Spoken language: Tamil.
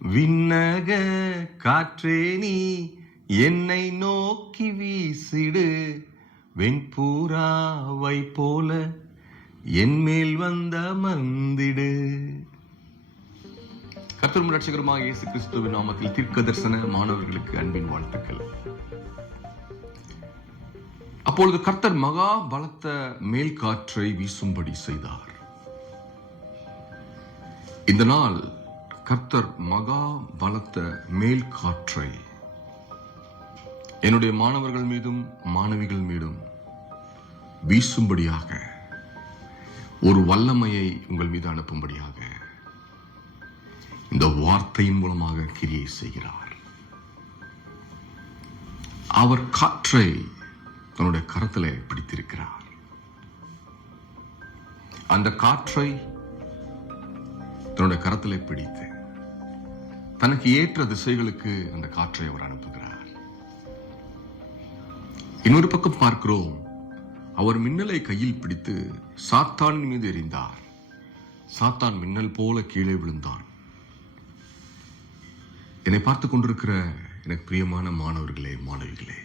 விண்ணக காற்றே நீ என்னை நோக்கி வீசிடு, வெண்பூராவை போல என் மேல் வந்த மந்திடு. கர்த்தரும் இரட்சகருமாக இயேசு கிறிஸ்துவின் நாமத்தில் தீர்க்க தரிசன மாணவர்களுக்கு அன்பின் வாழ்த்துக்கள். அப்பொழுது கர்த்தர் மகா பலத்த மேல் காற்றை வீசும்படி செய்தார். இந்த நாள் கர்த்தர் மகா பலத்த மேல் காற்றை என்னுடைய மாணவர்கள் மீதும் மாணவிகள் மீதும் வீசும்படியாக, ஒரு வல்லமையை உங்கள் மீது அனுப்பும்படியாக இந்த வார்த்தையின் மூலமாக கிரியை செய்கிறார். அவர் காற்றை தன்னுடைய கரத்திலே பிடித்திருக்கிறார். அந்த காற்றை தன்னுடைய கரத்திலே பிடித்து தனக்கு ஏற்ற திசைகளுக்கு அந்த காற்றை அவர் அனுப்புகிறார். இன்னொரு பக்கம் பார்க்கிறோம், அவர் மின்னலை கையில் பிடித்து சாத்தான் மீது எறிந்தார். சாத்தான் மின்னல் போல கீழே விழுந்தான். என்னை பார்த்து கொண்டிருக்கிற எனக்கு பிரியமான மாணவர்களே, மாணவிகளே,